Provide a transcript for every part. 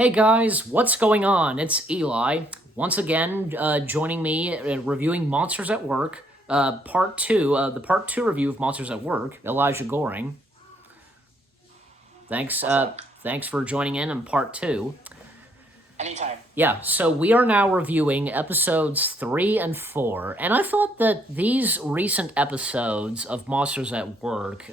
Hey guys, what's going on? It's Eli, once again joining me reviewing Monsters at Work, part two, the part two review of Monsters at Work, Elijah Goring. Thanks, What's up? thanks for joining in part two. Anytime. Yeah, so we are now reviewing episodes 3 and 4, and I thought that these recent episodes of Monsters at Work,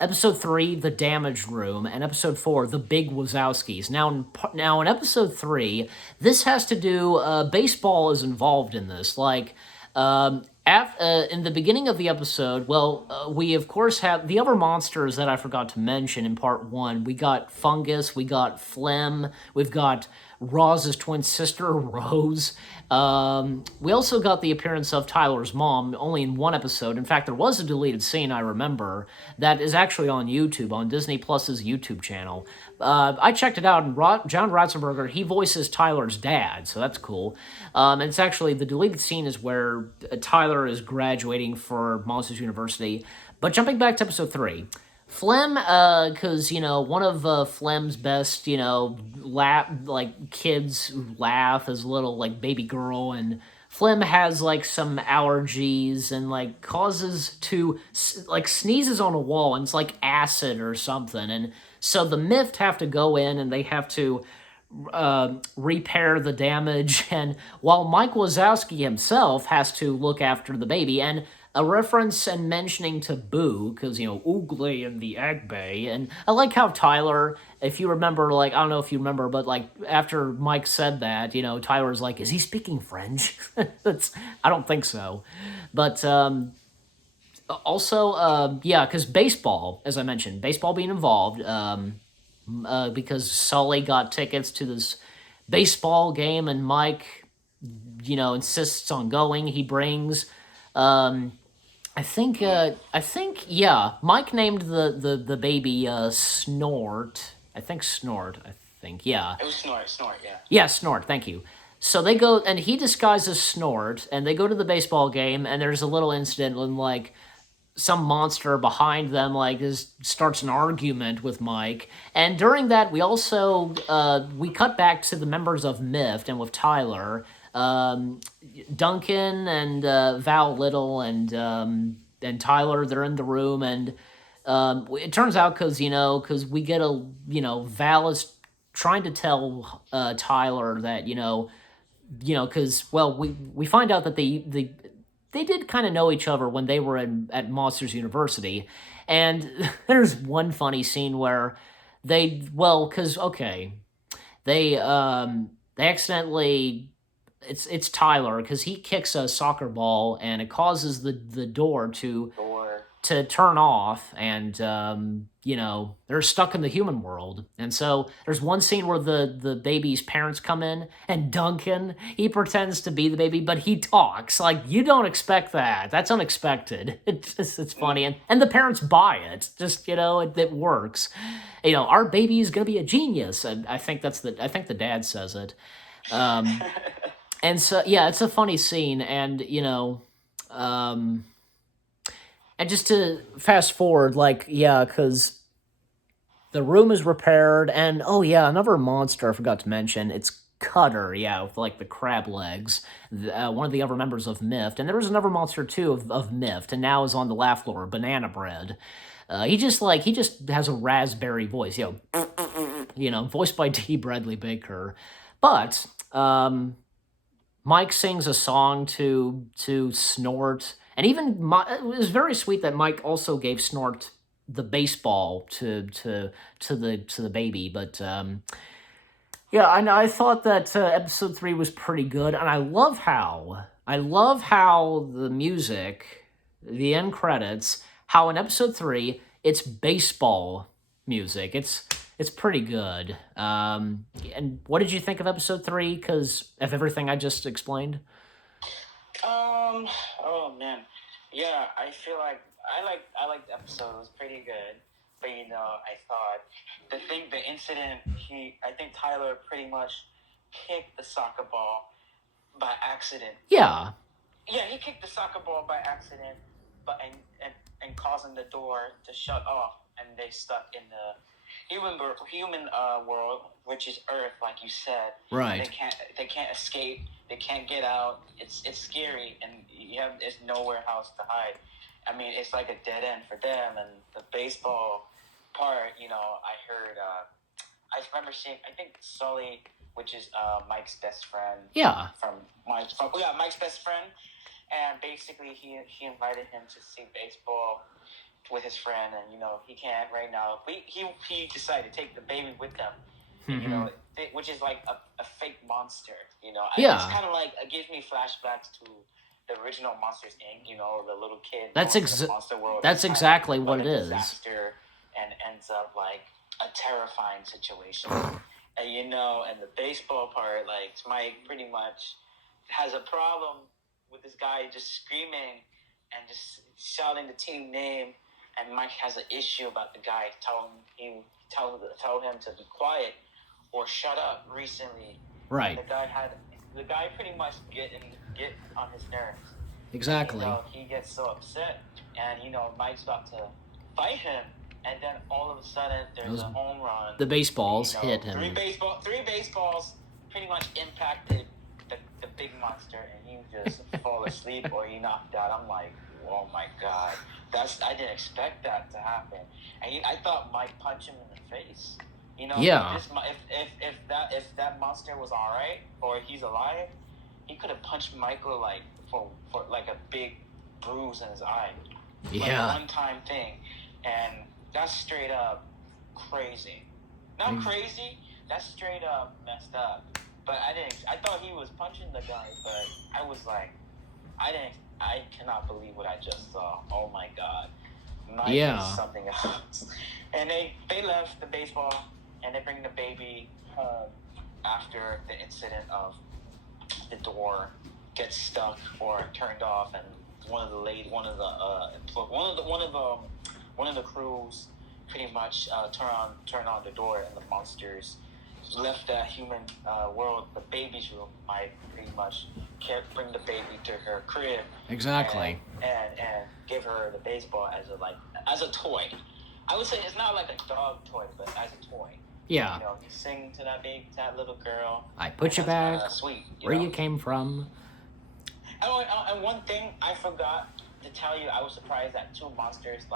episode 3, The Damaged Room, and episode 4, The Big Wazowskis. Now in episode 3, this has to do, baseball is involved in this. In the beginning of the episode, we of course have the other monsters that I forgot to mention in part 1. We got Fungus, we got Phlegm, we've got Roz's twin sister, Rose. We also got the appearance of Tyler's mom, only in one episode. In fact, there was a deleted scene, I remember, that is actually on YouTube, on Disney Plus's YouTube channel. I checked it out, and John Ratzenberger, he voices Tyler's dad, so that's cool. And it's actually, the deleted scene is where Tyler is graduating for Monsters University. But jumping back to episode 3, Phlegm, because, one of Phlegm's best, kids who laugh as a little, baby girl, and Phlegm has, some allergies and, causes to, sneezes on a wall, and it's, acid or something, and so the Mift have to go in, and they have to repair the damage, and while Mike Wazowski himself has to look after the baby, and a reference and mentioning to Boo, because, Oogly in the Egg Bay, and I like how Tyler, if you remember, I don't know if you remember, but, after Mike said that, Tyler's like, is he speaking French? I don't think so. But, also, yeah, because baseball, as I mentioned, baseball being involved, because Sully got tickets to this baseball game, and Mike, insists on going. He brings, yeah, Mike named the baby Snort. I think Snort. Yeah. It was Snort, yeah. Yeah, Snort. Thank you. So they go, and he disguises Snort, and they go to the baseball game, and there's a little incident when some monster behind them starts an argument with Mike, and during that we also we cut back to the members of Mift and with Tyler, Duncan and Val Little and Tyler. They're in the room, and it turns out because we get Val is trying to tell Tyler that because we find out that they did kind of know each other when they were at Monsters University. And there's one funny scene where they accidentally, it's Tyler, because he kicks a soccer ball and it causes the door to turn off, and they're stuck in the human world. And so there's one scene where the baby's parents come in, and Duncan, he pretends to be the baby, but he talks. You don't expect that. That's unexpected. It's funny, and the parents buy it. Just it works. Our baby is gonna be a genius. And I think the dad says it. And so yeah, it's a funny scene, and and just to fast forward, because the room is repaired, and oh yeah, another monster I forgot to mention. It's Cutter, yeah, with the crab legs. One of the other members of Mift, and there was another monster too of Mift, and now is on the laugh floor, Banana Bread. He just has a raspberry voice, voiced by D. Bradley Baker, but Mike sings a song to Snort, and even it was very sweet that Mike also gave Snort the baseball to the baby. But yeah, I thought that episode 3 was pretty good, and I love how the music, the end credits, how in episode 3 it's baseball music. It's pretty good. And what did you think of episode 3? Because of everything I just explained. Oh man, yeah. I feel like I liked the episode. It was pretty good, but I thought the incident. I think Tyler pretty much kicked the soccer ball by accident. Yeah. Yeah, he kicked the soccer ball by accident, but and causing the door to shut off, and they stuck in the human world, which is Earth, like you said. Right. They can't escape. They can't get out. It's scary, and there's nowhere else to hide. I mean, it's like a dead end for them. And the baseball part, I heard. I remember seeing. I think Sully, which is Mike's best friend. Yeah. Mike's best friend, and basically he invited him to see baseball with his friend, and he can't right now. He decided to take the baby with them, which is like a fake monster. Yeah. It's kind of like it gives me flashbacks to the original Monsters Inc. The little kid. That's Monster world. That's exactly what like it is. Disaster, and ends up like a terrifying situation. And and the baseball part, like Mike pretty much has a problem with this guy just screaming and just shouting the team name. And Mike has an issue about the guy told him to be quiet or shut up recently. Right. The guy pretty much get on his nerves. Exactly. He gets so upset, and Mike's about to fight him, and then all of a sudden there's a home run. The baseballs hit him. Three baseballs pretty much impacted the big monster, and he just fall asleep or he knocked out. I'm like, oh my god. I didn't expect that to happen, and I thought Mike punched him in the face. Yeah. If that monster was all right or he's alive, he could have punched Michael like for like a big bruise in his eye. Yeah. Like a one-time thing, and that's straight up crazy. Not crazy. That's straight up messed up. But I thought he was punching the guy, but I was like, I cannot believe what I just saw. Oh my god. Mike is something else. And they left the baseball and they bring the baby home after the incident of the door gets stuck or turned off, and one of the crews pretty much turn on the door, and the monsters left that human world, the baby's room. I pretty much can't bring the baby to her crib. Exactly. And give her the baseball as a toy. I would say it's not like a dog toy, but as a toy. Yeah. You sing to that little girl. I put you back sweet, where you came from. And one thing I forgot to tell you, I was surprised that two monsters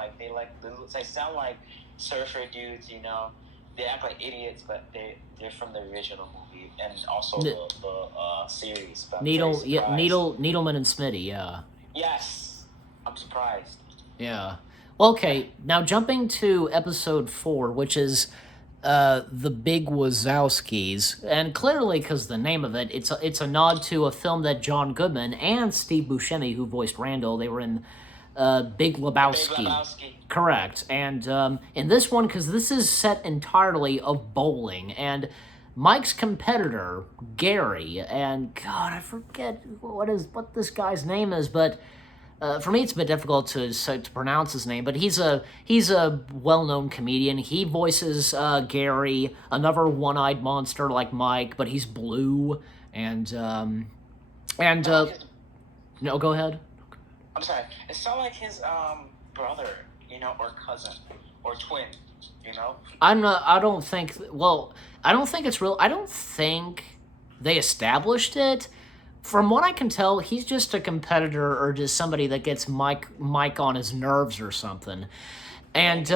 they sound like surfer dudes. They act like idiots, but they're from the original movie and also the series. Needleman and Smitty. Yeah. Yes, I'm surprised. Yeah. Well, okay. Now jumping to episode 4, which is the Big Wazowskis, and clearly because the name of it, it's a nod to a film that John Goodman and Steve Buscemi, who voiced Randall, they were in Big Lebowski. Big Lebowski. Correct. And in this one, because this is set entirely of bowling, and Mike's competitor, Gary, and God, I forget what this guy's name is, but for me it's a bit difficult to pronounce his name, but he's a well-known comedian. He voices Gary, another one-eyed monster like Mike, but he's blue, and no, go ahead. I'm sorry. It sounds like his brother, or cousin, or twin, I don't think it's real. I don't think they established it. From what I can tell, he's just a competitor or just somebody that gets Mike on his nerves or something. And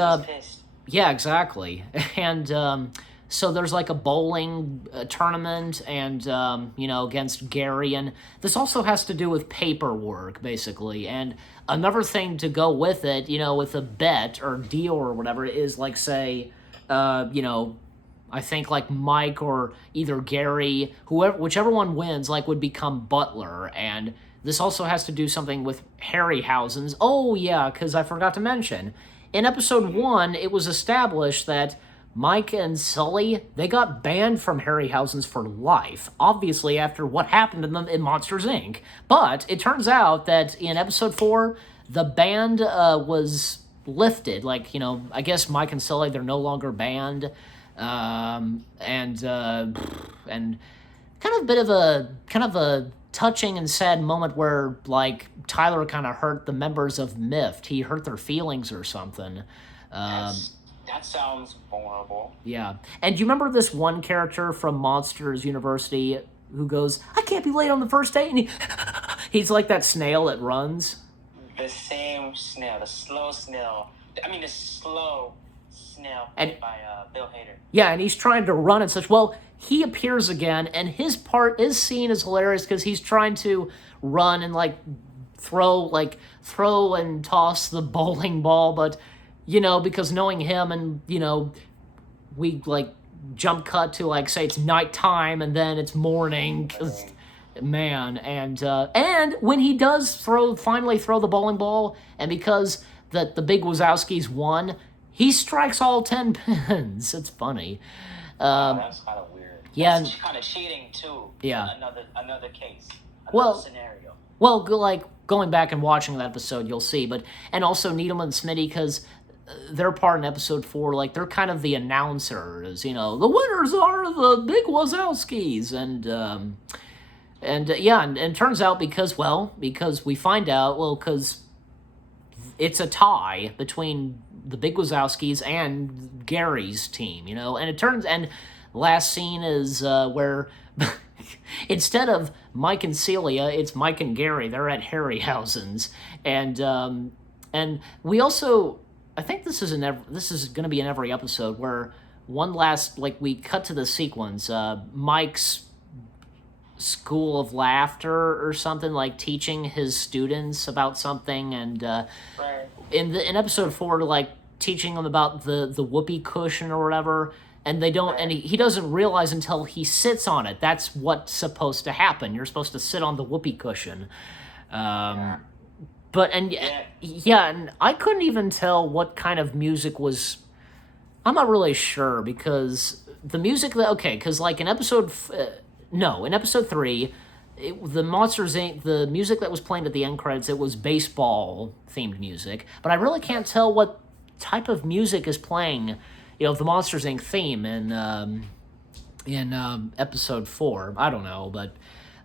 yeah, exactly. And so there's like a bowling tournament, and against Gary, and this also has to do with paperwork, basically. And another thing to go with it, with a bet or deal or whatever, is like, say, I think like Mike or either Gary, whichever one wins, like would become butler. And this also has to do something with Harryhausen's. Oh yeah, because I forgot to mention, in episode 1, it was established that Mike and Sully, they got banned from Harryhausen's for life, obviously after what happened to them in Monsters, Inc. But it turns out that in episode 4, the ban was lifted. Like, I guess Mike and Sully, they're no longer banned. And kind of a bit of a touching and sad moment where, like, Tyler kind of hurt the members of MIFT. He hurt their feelings or something. That's That sounds vulnerable. Yeah. And do you remember this one character from Monsters University who goes, I can't be late on the first day? And he's like that snail that runs. The same snail, the slow snail. The slow snail played by Bill Hader. Yeah, and he's trying to run and such. Well, he appears again, and his part is seen as hilarious because he's trying to run and throw and toss the bowling ball, but because knowing him, and we jump cut to say it's nighttime and then it's morning. 'Cause, man, and when he does finally throw the bowling ball, and because the big Wazowskis won, he strikes all 10 pins. It's funny. That's kind of weird. Yeah, that's kind of cheating too. Yeah. Another case. Another scenario. Well, going back and watching that episode, you'll see. And also Needham and Smitty, because their part in episode 4, they're kind of the announcers. The winners are the big Wazowskis, and it turns out because we find out because it's a tie between the Big Wazowskis and Gary's team, and last scene is where instead of Mike and Celia, it's Mike and Gary. They're at Harryhausen's, and we also, I think this is going to be in every episode where one last we cut to the sequence, Mike's School of Laughter or something, teaching his students about something, and right. in episode 4, teaching them about the whoopee cushion or whatever, and they don't, and he doesn't realize until he sits on it. That's what's supposed to happen. You're supposed to sit on the whoopee cushion. And I couldn't even tell what kind of music was. I'm not really sure because the music because in episode. In episode 3, the Monsters Inc., the music that was playing at the end credits, it was baseball-themed music. But I really can't tell what type of music is playing, the Monsters Inc. theme in episode 4. I don't know, but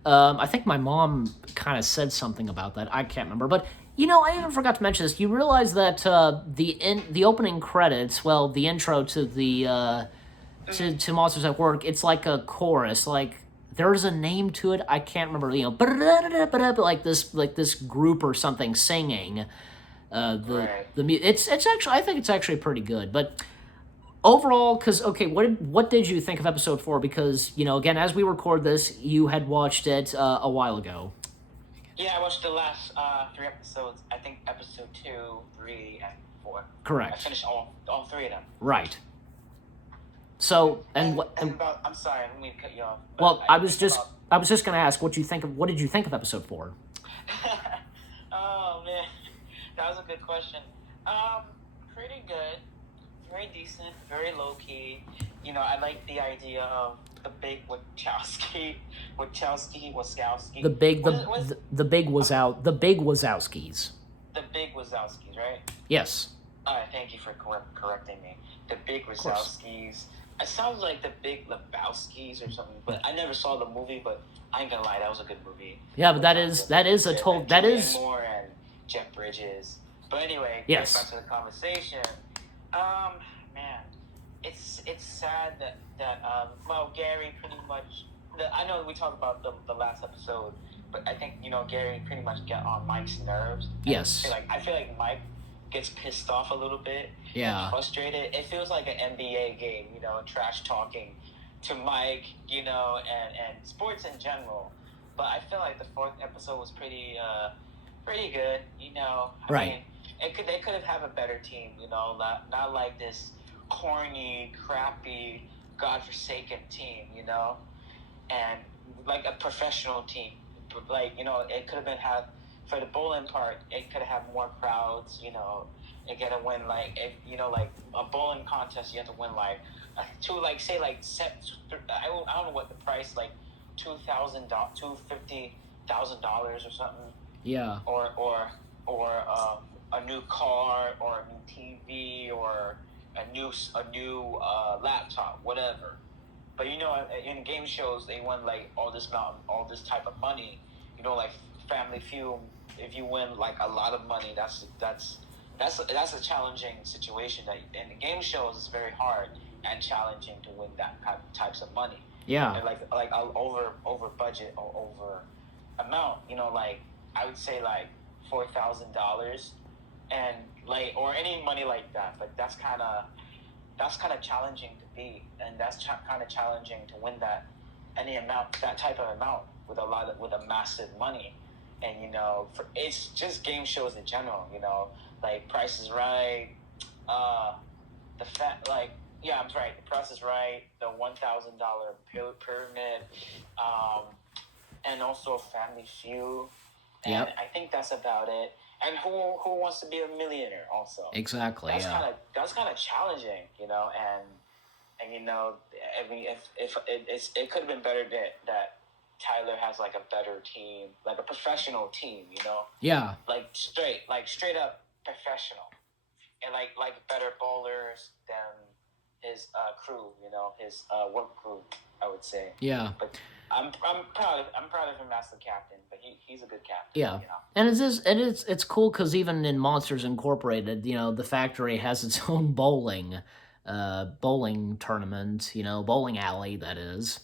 I think my mom kind of said something about that. I can't remember. But, I even forgot to mention this. You realize that the opening credits, the intro to the to Monsters at Work, it's like a chorus, there's a name to it. I can't remember. This group or something singing. It's actually, I think it's actually pretty good. But overall, because what did you think of episode 4? Because again, as we record this, you had watched it a while ago. Yeah, I watched the last 3 episodes. I think episode 2, 3, and 4. Correct. I finished all 3 of them. Right. So I'm sorry, I didn't mean to cut you off. Well, I was just going to ask what did you think of episode 4? Oh man, that was a good question. Pretty good, very decent, very low key. I like the idea of the big Wazowski. The big Wazowskis. The big Wazowskis, right? Yes. All right, thank you for correcting me. The big Wazowskis. It sounds like the Big Lebowskis or something, but I never saw the movie. But I ain't gonna lie, that was a good movie. Yeah, but that is Moore and Jeff Bridges. But anyway, yes. Back to the conversation. Man, it's sad that Gary pretty much. I know we talked about the last episode, but I think Gary pretty much got on Mike's nerves. Yes. I feel like Mike gets pissed off a little bit. Yeah. Frustrated. It feels like an NBA game, trash talking to Mike, and sports in general. But I feel like the 4th episode was pretty good, Right. I mean, they could have had a better team, not like this corny, crappy, godforsaken team, and like a professional team. It could have been for the bowling part, it could have had more crowds, and get to win like a bowling contest. You have to win I don't know what the price $250,000 or something. Yeah. Or a new car or a new TV or a new laptop, whatever. But in game shows they win all this type of money. Family Feud. If you win a lot of money, that's that's a challenging situation. That in the game shows, it's very hard and challenging to win that types of money. Yeah. And like over budget or over amount. Like I would say like $4,000, and like or any money like that. But that's kind of challenging to beat, and that's kind of challenging to win that type of amount with a massive money. And it's just game shows in general. Like Price is Right, the yeah, I'm right. The Price is Right, the $1,000 pyramid, um, and also Family Feud. And Yep. I think that's about it. And who wants to be a millionaire? Also, Exactly. That's kind of challenging, and I mean, if it could have been better that Tyler has like a better team, like a professional team, Yeah. like straight up professional, and like better bowlers than his crew, his work crew, I would say. Yeah. But I'm proud of him as the captain, but he's a good captain. Yeah. And it's cool because even in Monsters Incorporated, the factory has its own bowling tournament, bowling alley, that is.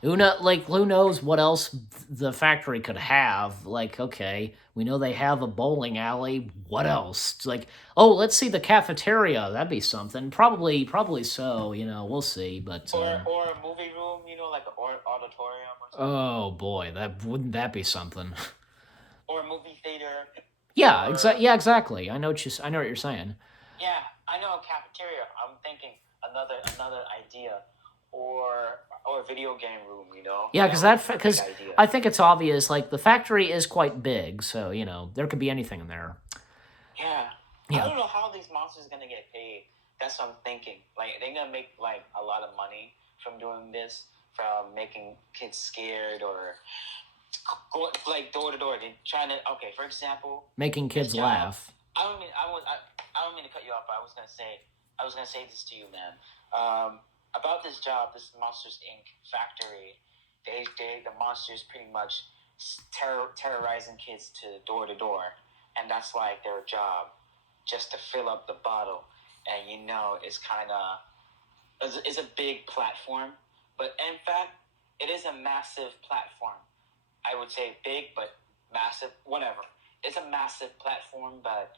Who knows what else the factory could have? Like, okay, we know they have a bowling alley. What else? It's like, oh, let's see the cafeteria. That'd be something. Probably so. We'll see. But or a movie room, like an auditorium or something. Oh boy, wouldn't that be something? Or a movie theater. Yeah, exactly. I know what you're saying. Yeah, I know a cafeteria. I'm thinking another idea, or a video game room. Yeah, because I think it's obvious. Like the factory is quite big, so there could be anything in there. Yeah. I don't know how these monsters are gonna get paid. That's what I'm thinking. Like they're gonna make like a lot of money from doing this, from making kids scared or go like door to door. They're trying to for example, making kids laugh. I don't mean to cut you off, but I was gonna say this to you, man. About this job, this Monsters Inc. factory, the monsters pretty much terrorizing kids to door, and that's like their job, just to fill up the bottle. And it's kind of it's a big platform, but in fact, it is a massive platform. I would say big, but massive, whatever. It's a massive platform, but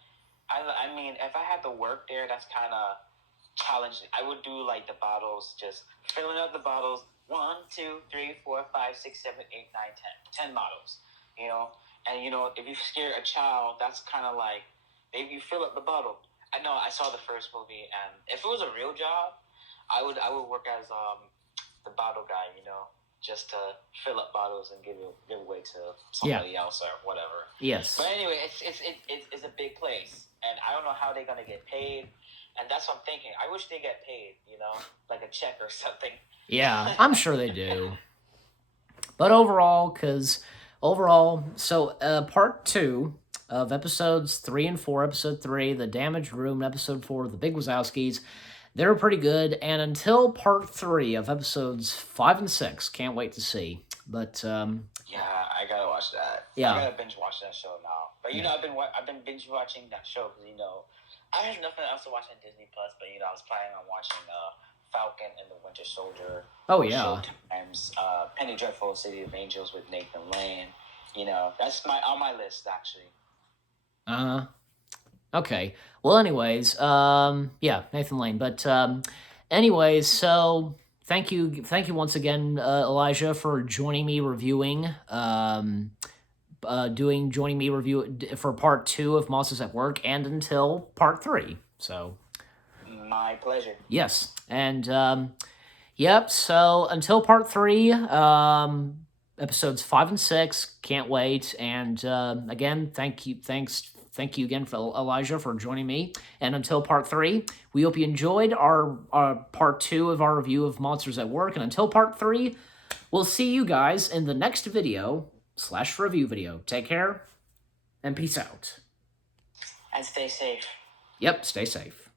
I mean, if I had to work there, that's kind of challenging. I would do like the bottles, just filling up the bottles. 1, 2, 3, 4, 5, 6, 7, 8, 9, 10 bottles. And if you scare a child, that's kind of like maybe you fill up the bottle. I know I saw the first movie, and if it was a real job, I would work as the bottle guy, just to fill up bottles and give away to somebody else or whatever. Yes. But anyway, it's a big place, and I don't know how they're gonna get paid, and that's what I'm thinking. I wish they get paid, like a check or something. Yeah, I'm sure they do. But overall, so part 2 of episodes 3 and 4, episode 3, The Damaged Room, episode 4, The Big Wazowskis, they were pretty good, and until part 3 of episodes 5 and 6, can't wait to see. But yeah, I gotta watch that. Yeah, I gotta binge watch that show now. But I've been binge watching that show because I have nothing else to watch on Disney Plus. But I was planning on watching Falcon and the Winter Soldier. Oh yeah. Showtime's Penny Dreadful, City of Angels with Nathan Lane. That's on my list actually. Okay. Well, anyways, yeah, Nathan Lane. But anyways, so thank you once again, Elijah, for joining me reviewing, joining me review for part 2 of Monsters at Work, and until part 3. So. My pleasure. Yes, and yep. So until part 3, episodes 5 and 6. Can't wait. And again, thank you again for Elijah for joining me. And until part 3, we hope you enjoyed our part 2 of our review of Monsters at Work. And until part 3, we'll see you guys in the next video/review video. Take care and peace out. And stay safe. Yep, stay safe.